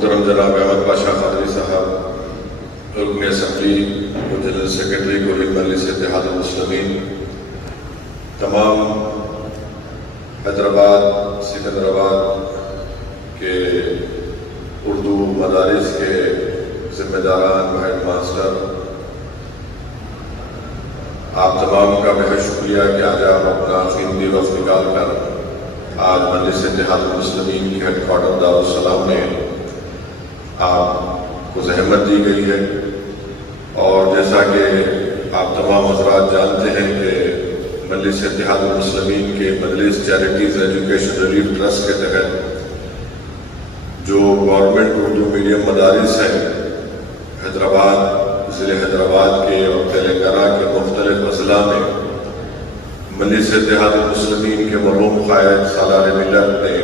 محترم جناب احمد پاشا قادری صاحب، رکن اسمبلی و جنرل سیکرٹری کل مجلس اتحاد المسلمین، تمام حیدرآباد سکندرآباد کے اردو مدارس کے ذمہ داران و ہیڈ ماسٹر، آپ تمام کا بہت شکریہ کہ آج آپ اپنا قیمتی وقت نکال کر آج مجلس اتحاد المسلمین کی ہیڈ کوارٹر دارالسلام میں آپ کو زحمت دی گئی ہے۔ اور جیسا کہ آپ تمام حضرات جانتے ہیں کہ مجلس اتحاد المسلمین کے مجلس چیریٹیز ایجوکیشن ریلیف ٹرسٹ کے تحت جو گورنمنٹ اردو میڈیم مدارس ہیں حیدرآباد، ضلع حیدرآباد کے اور تلنگانہ کے مختلف اضلاع میں، مجلس اتحاد المسلمین کے مرحوم قائد سالار ملت نے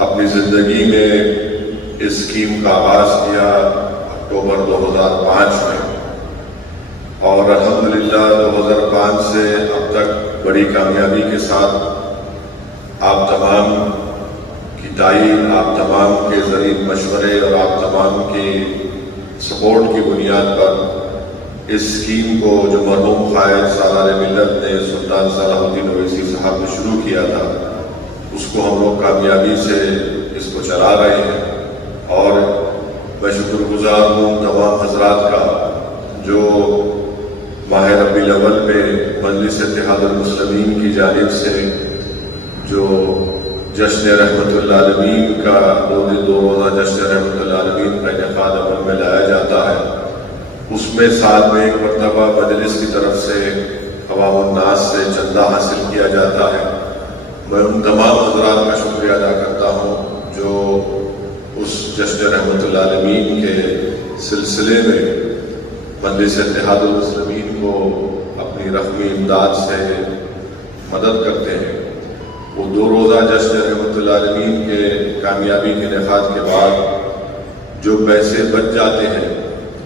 اپنی زندگی میں اس اسکیم کا آغاز کیا اکتوبر 2005 میں، اور الحمدللہ 2005 سے اب تک بڑی کامیابی کے ساتھ آپ تمام کی تائید، آپ تمام کے ذریعہ مشورے اور آپ تمام کی سپورٹ کی بنیاد پر اس اسکیم کو جو مرحوم قائد سالار ملت نے سلطان صلاح الدین اویسی صاحب نے شروع کیا تھا، اس کو ہم لوگ کامیابی سے اس کو چلا رہے ہیں۔ اور میں شکر گزار ہوں تمام حضرات کا جو ماہ ربیع الاول میں مجلس اتحاد المسلمین کی جانب سے جو جشن رحمت العالمین کا دو روزہ جشن رحمت العالمین کا انعقاد عمل میں لایا جاتا ہے، اس میں سال میں ایک مرتبہ مجلس کی طرف سے عوام الناس سے چندہ حاصل کیا جاتا ہے۔ میں ان تمام حضرات کا شکریہ ادا کرتا ہوں جو اس جشن رحمت العالمین کے سلسلے میں مجلس اتحاد المسلمین کو اپنی رقمی امداد سے مدد کرتے ہیں۔ وہ دو روزہ جشن رحمت العالمین کے کامیابی کے انعقاد کے بعد جو پیسے بچ جاتے ہیں،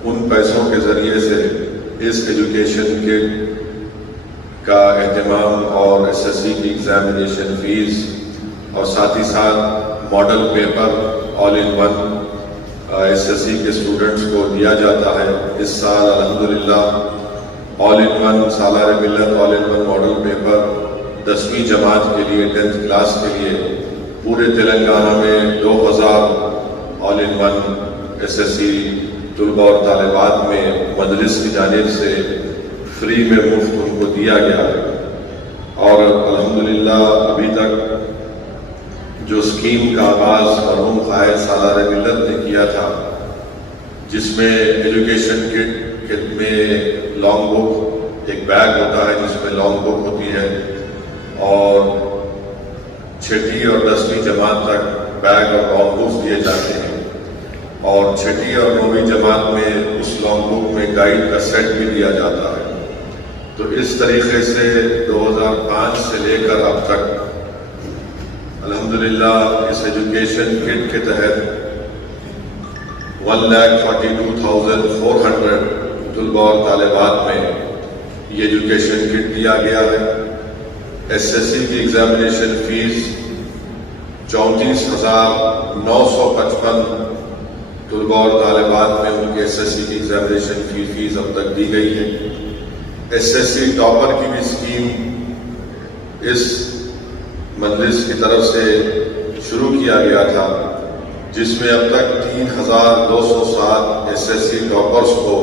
ان پیسوں کے ذریعے سے اس ایجوکیشن کٹ کا اہتمام اور ایس ایس سی کی ایگزامینیشن فیس اور ساتھ ہی ساتھ model paper all in one S S C کے اسٹوڈنٹس کو دیا جاتا ہے۔ اس سال الحمدللہ آل ان ون سالار ملت آل ان ون ماڈل پیپر 10ویں جماعت کے لیے 10th کلاس کے لیے پورے تلنگانہ میں 2000 all in one S S C طلباء اور طالبات میں مجلس کی جانب سے فری میں مفت ان کو دیا گیا ہے۔ اور الحمدللہ ابھی تک جو اسکیم کا آغاز مرحوم قائد سالار ملت نے کیا تھا، جس میں ایجوکیشن کٹ میں لانگ بک ایک بیگ ہوتا ہے جس میں لانگ بک ہوتی ہے، اور 6ٹھی اور 10ویں جماعت تک بیگ اور لانگ بکس دیے جاتے ہیں، اور 6ٹھی اور 9ویں جماعت میں اس لانگ بک میں گائیڈ کا سیٹ بھی دیا جاتا ہے۔ تو اس طریقے سے 2005 سے لے کر اب تک الحمدللہ اس ایجوکیشن کٹ کے تحت 1,42,400 طلباء اور طالبات میں یہ ایجوکیشن کٹ دیا گیا ہے۔ ایس ایس سی کی ایگزامینیشن فیس 34,955 طلباء اور طالبات میں ان کے ایس ایس سی کی ایگزامینیشن فیس اب تک دی گئی ہے۔ ایس ایس سی ٹاپر کی بھی اسکیم اس مجلس کی طرف سے شروع کیا گیا تھا، جس میں اب تک 3,207 ایس ایس سی ٹاپرز کو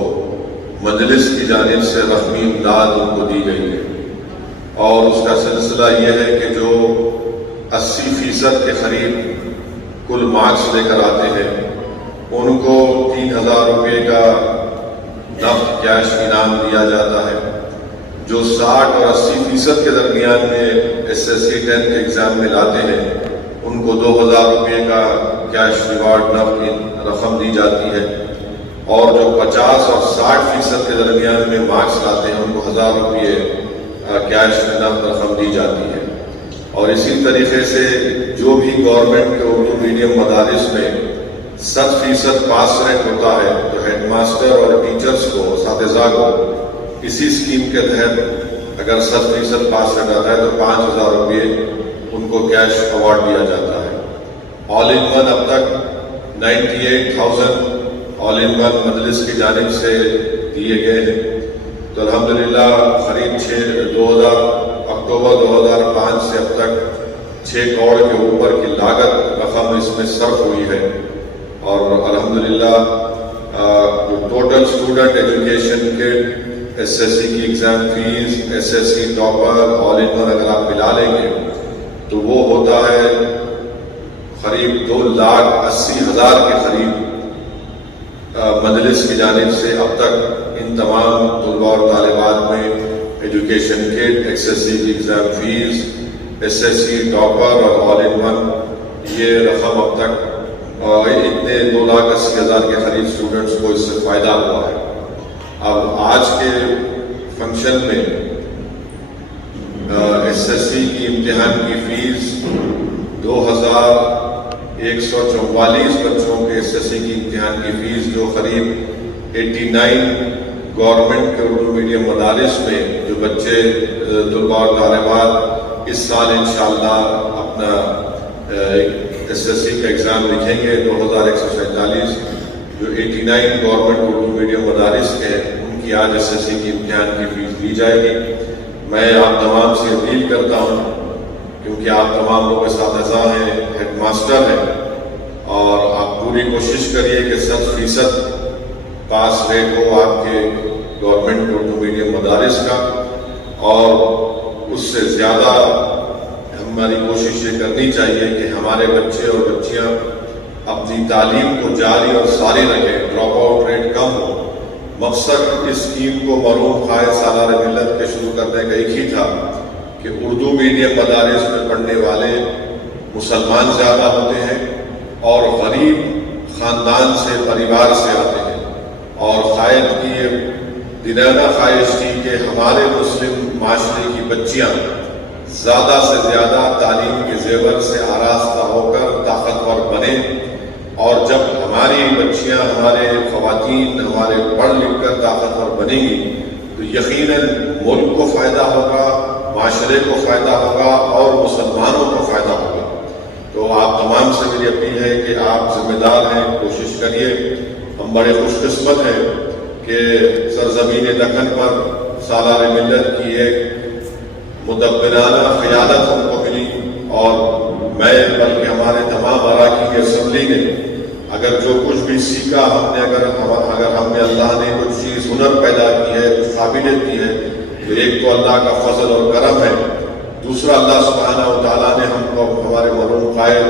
مجلس کی جانب سے رقمی امداد ان کو دی گئی ہے۔ اور اس کا سلسلہ یہ ہے کہ جو 80% کے قریب کل مارکس لے کر آتے ہیں، ان کو 3,000 روپے کا نقد کیش انعام دیا جاتا ہے۔ جو 60 اور 80% کے درمیان میں ایس ایس سی 10 کے ایگزام میں لاتے ہیں، ان کو 2,000 روپے کا کیش ریوارڈ نقد رقم دی جاتی ہے، اور جو 50 اور 60% کے درمیان میں مارکس لاتے ہیں، ان کو 1,000 روپے کیش میں نقد رقم دی جاتی ہے۔ اور اسی طریقے سے جو بھی گورنمنٹ کے اردو میڈیم مدارس میں 100% پاس ریٹ ہوتا ہے، تو ہیڈ ماسٹر اور ٹیچرز کو، اساتذہ کو اسی اسکیم کے تحت اگر 100% پاس ریٹ آتا ہے تو 5,000 روپے ان کو کیش ایوارڈ دیا جاتا ہے۔ آل ان ون اب تک 98,000 آل ان ون مجلس کی جانب سے دیے گئے ہیں۔ تو الحمدللہ قریب 2005 سے اب تک 6 کروڑ کے اوپر کی لاگت رقم اس میں صرف ہوئی ہے، اور الحمدللہ جو ٹوٹل اسٹوڈنٹ ایجوکیشن کے SSC کی exam fees, SSC topper, all in one اگر آپ ملا لیں گے تو وہ ہوتا ہے قریب 2,80,000 کے قریب مجلس کی جانب سے اب تک ان تمام طلباء اور طالبات میں ایجوکیشن کٹ، SSC کی ایگزام فیس، SSC ٹاپر اور آل ان ون، یہ رقم اب تک اتنے 2,80,000 کے قریب اسٹوڈنٹس کو اس سے فائدہ ہوا ہے۔ اب آج کے فنکشن میں SSC کی امتحان کی فیس 2,144 بچوں کے SSC کی امتحان کی فیس، جو قریب 89 گورنمنٹ کے اردو میڈیم مدارس میں جو بچے طلباء اور طالبات اس سال انشاءاللہ اپنا SSC کا ایگزام لکھیں گے، 2,147 جو 89 گورنمنٹ اردو میڈیم مدارس کے ان کی آج SSC کی امتحان کی فیس دی جائے گی۔ میں آپ تمام سے اپیل کرتا ہوں، کیونکہ آپ تمام لوگ اساتذہ ہیں، ہیڈ ماسٹر ہیں، اور آپ پوری کوشش کریے کہ 100% پاس ریٹ ہو آپ کے گورنمنٹ اردو میڈیم مدارس کا، اور اس سے زیادہ ہماری کوشش یہ کرنی چاہیے کہ ہمارے بچے اور بچیاں اپنی تعلیم کو جاری اور ساری رکھیں، ڈراپ آؤٹ ریٹ کم ہو۔ مقصد اس اسکیم کو مرحوم قائد سالار ملت کے شروع کرنے کا ایک ہی تھا کہ اردو میڈیم مدارس میں پڑھنے والے مسلمان زیادہ ہوتے ہیں اور غریب خاندان سے، پریوار سے آتے ہیں، اور قائد کی دلانہ خواہش تھی کہ ہمارے مسلم معاشرے کی بچیاں زیادہ سے زیادہ تعلیم کے زیور سے آراستہ ہو کر طاقتور بنیں، اور جب ہماری بچیاں، ہمارے خواتین، ہمارے پڑھ لکھ کر طاقتور بنیں گی تو یقیناً ملک کو فائدہ ہوگا، معاشرے کو فائدہ ہوگا اور مسلمانوں کو فائدہ ہوگا۔ تو آپ تمام سے میری اپیل ہے کہ آپ ذمہ دار ہیں، کوشش کریے۔ ہم بڑے خوش قسمت ہیں کہ سرزمین دکن پر سالار ملت کی ایک مدبرانہ قیادت ہم کو ملی، اور میں بلکہ ہمارے تمام اراکین اسمبلی نے اگر جو کچھ بھی سیکھا ہم نے، اگر ہم نے اللہ نے کچھ چیز ہنر پیدا کی ہے، کچھ قابلیت کی ہے، تو ایک تو اللہ کا فضل اور کرم ہے، دوسرا اللہ سبحانہ و تعالیٰ نے ہم کو ہمارے مرحوم قائد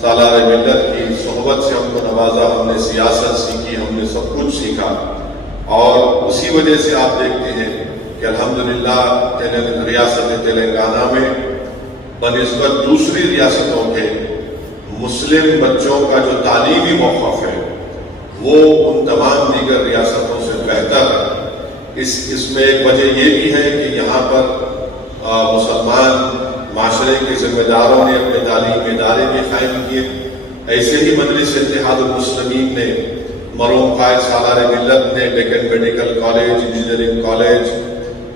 سالار ملت کی صحبت سے ہم کو نوازا، ہم نے سیاست سیکھی، ہم نے سب کچھ سیکھا، اور اسی وجہ سے آپ دیکھتے ہیں کہ الحمدللہ ریاست تلنگانہ میں بنسبت دوسری ریاستوں کے مسلم بچوں کا جو تعلیمی موقف ہے وہ ان تمام دیگر ریاستوں سے بہتر ہے۔ اس میں ایک وجہ یہ بھی ہے کہ یہاں پر مسلمان معاشرے کے ذمہ داروں نے اپنے تعلیمی ادارے بھی قائم کیے۔ ایسے ہی مجلس اتحاد المسلمین نے، مرحوم قائد سالار ملت نے Deccan medical college, engineering college,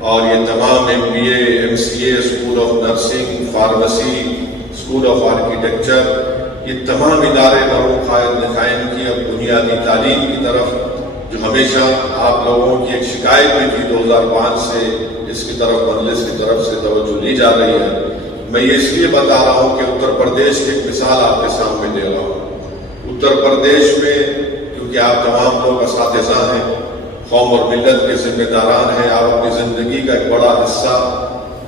اور یہ تمام MBA، MCA، school of nursing, pharmacy, school of architecture, یہ تمام ادارے مرحوم قائد نے قائم کی۔ اب بنیادی تعلیم کی طرف جو ہمیشہ آپ لوگوں کی ایک شکایت بھی تھی 2005 سے، اس کی طرف مجلس کی طرف سے توجہ لی جا رہی ہے۔ میں یہ اس لیے بتا رہا ہوں کہ اتر پردیش کی ایک مثال آپ کے سامنے دے رہا ہوں۔ اتر پردیش میں کیونکہ آپ تمام لوگ اساتذہ ہیں، قوم اور ملت کے ذمہ داران ہیں، آپ اپنی زندگی کا ایک بڑا حصہ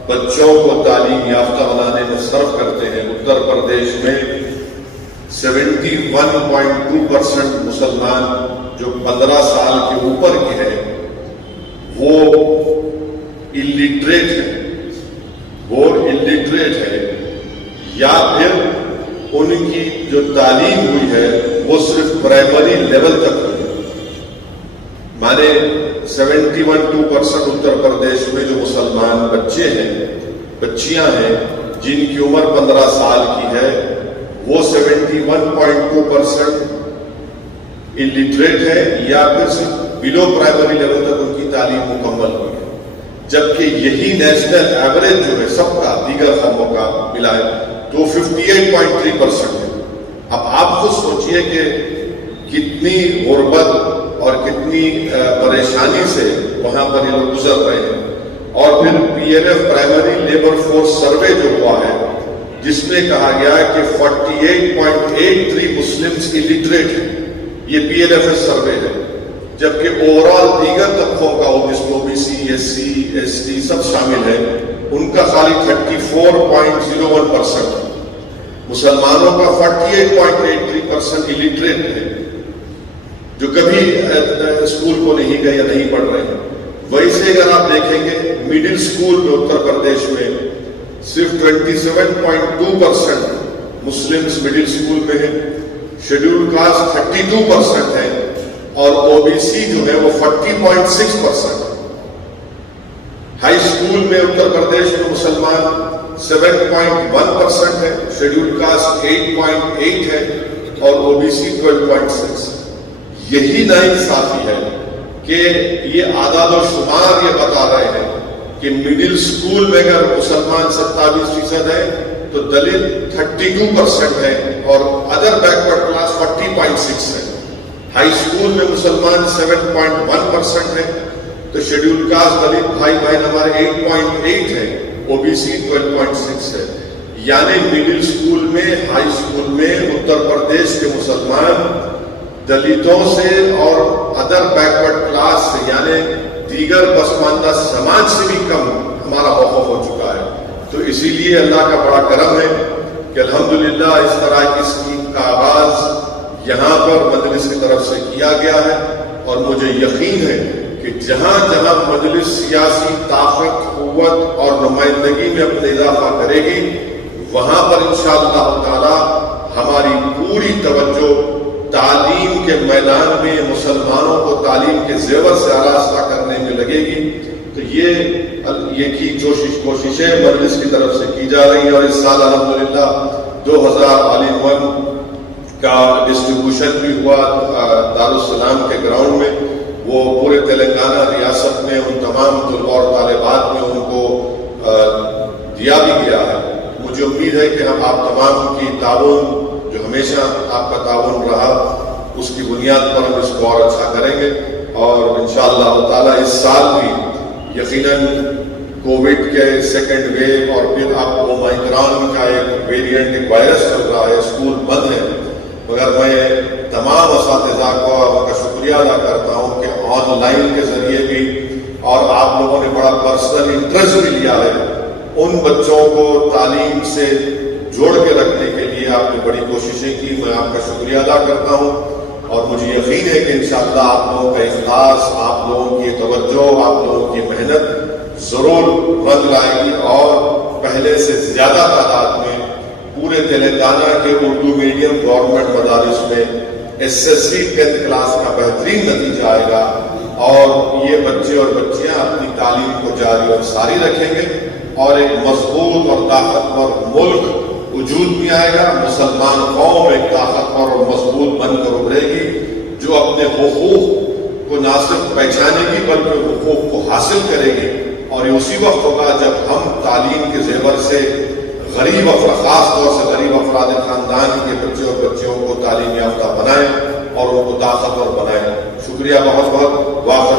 بچوں کو تعلیم یافتہ بنانے میں صرف کرتے ہیں۔ اتر پردیش میں 71.2% مسلمان جو 15 سال کے اوپر کے ہیں وہ الٹریٹ ہے، یا پھر ان کی جو تعلیم ہوئی ہے وہ صرف پرائمری لیول تک ہوئی ہے۔ مانے 71.2% اتر پردیش میں جو مسلمان بچے ہیں، بچیاں ہیں، جن کی عمر 15 سال کی ہے، وہ 71.2% الٹریٹ ہے، یا پھر صرف بلو پرائمری لیول تک ان کی تعلیم مکمل ہوئی ہے۔ جبکہ یہی نیشنل ایوریج جو ہے سب کا، دیگر قوموں کا ملا ہے، تو 58.3% ہے۔ اب آپ خود سوچئے کہ کتنی غربت اور کتنی پریشانی سے وہاں پر یہ لوگ گزر رہے ہیں. اور پھر P L F primary labour force survey جو ہوا ہے جس میں کہا گیا کہ 48.83 مسلمز الٹریٹ ہیں. یہ P L F S survey ہے، جبکہ اوورال دیگر طبقوں کا جس میں O B C, S C, S T سب شامل ہیں، ان کا خالی 34.01%. مسلمانوں کا 48.83% الٹریٹ ہے جو کبھی اسکول کو نہیں گئے یا نہیں پڑھ رہے ہیں. ویسے اگر آپ دیکھیں گے مڈل اسکول میں اتر پردیش میں صرف 27.2% مسلمز مڈل اسکول میں ہیں، شیڈول کاسٹ 32% ہے، اور او بی سی جو ہے وہ 40.6%. ہائی اسکول میں اتر پردیش میں مسلمان 7.1% ہے، شیڈول کاسٹ 8.8 ہے، اور او بی سی 12.6. یہی ناانصافی ہے کہ یہ اعداد و شمار یہ بتا رہے ہیں کہ مڈل اسکول میں اگر مسلمان 27% ہے تو دلت 32% ہے اور ادر بیکورڈ کلاس 40.6 ہے. ہائی اسکول میں مسلمان 7.1% ہے تو شیڈول کاسٹ دلت بھائی بہن ہمارے 8.8 ہے، او بی سی 12.6 ہے. یعنی مڈل اسکول میں، ہائی اسکول میں اتر پردیش کے مسلمان دلتوں سے اور ادر بیکورڈ کلاس سے یعنی دیگر پسماندہ سماج سے بھی کم ہمارا موقف ہو چکا ہے. تو اسی لیے اللہ کا بڑا کرم ہے کہ الحمدللہ اس طرح کی اسکیم کا آغاز یہاں پر مجلس کی طرف سے کیا گیا ہے، اور مجھے یقین ہے کہ جہاں جہاں مجلس سیاسی طاقت، قوت اور نمائندگی میں اپنا اضافہ کرے گی، وہاں پر انشاءاللہ تعالی ہماری پوری توجہ تعلیم کے میدان میں مسلمانوں کو تعلیم کے زیور سے آراستہ کرنے میں لگے گی. تو یہ کی کوششیں مجلس کی طرف سے کی جا رہی ہیں، اور اس سال الحمدللہ 2000 عالم 1 کا ڈسٹریبیوشن بھی ہوا دارالسلام کے گراؤنڈ میں. وہ پورے تلنگانہ ریاست میں ان تمام طلباء اور طالبات میں ان کو دیا بھی گیا ہے. مجھے امید ہے کہ ہم آپ تمام کی تعاون جو ہمیشہ آپ کا تعاون رہا، اس کی بنیاد پر ہم اس کو اور اچھا کریں گے. اور انشاءاللہ تعالی اس سال بھی یقیناً کووڈ کے سیکنڈ ویو اور پھر آپ کو اومیکرون کا ایک ویریئنٹ، ایک وائرس چل رہا ہے، اسکول بند ہے، مگر میں تمام اساتذہ کو ان کا شکریہ ادا کرتا ہوں کہ آن لائن کے ذریعے بھی، اور آپ لوگوں نے بڑا پرسنل انٹرسٹ بھی لیا ہے ان بچوں کو تعلیم سے جوڑ کے رکھنے کے لیے آپ نے بڑی کوششیں کی. میں آپ کا شکریہ ادا کرتا ہوں، اور مجھے یقین ہے کہ انشاءاللہ آپ لوگوں کا اخلاص، آپ لوگوں کی توجہ، آپ لوگوں کی محنت ضرور رنگ لائے گی، اور پہلے سے زیادہ تعداد میں پورے تلنگانہ کے اردو میڈیم گورنمنٹ مدارس میں SSC 10th کلاس کا بہترین نتیجہ آئے گا، اور یہ بچے اور بچیاں اپنی تعلیم کو جاری اور ساری رکھیں گے، اور ایک مضبوط اور طاقتور ملک وجود میں آئے گا. مسلمان قوم ایک طاقتور اور مضبوط بن کر ابھرے گی جو اپنے حقوق کو نہ صرف پہچانے گی بلکہ حقوق کو حاصل کرے گی. اور یہ اسی وقت ہوگا جب ہم تعلیم کے زیور سے غریب افراد، خاص طور سے غریب افراد خاندان کے بچے اور بچیوں کو تعلیم یافتہ بنائیں اور ان کو طاقتور بنائیں. شکریہ بہت بہت. واخر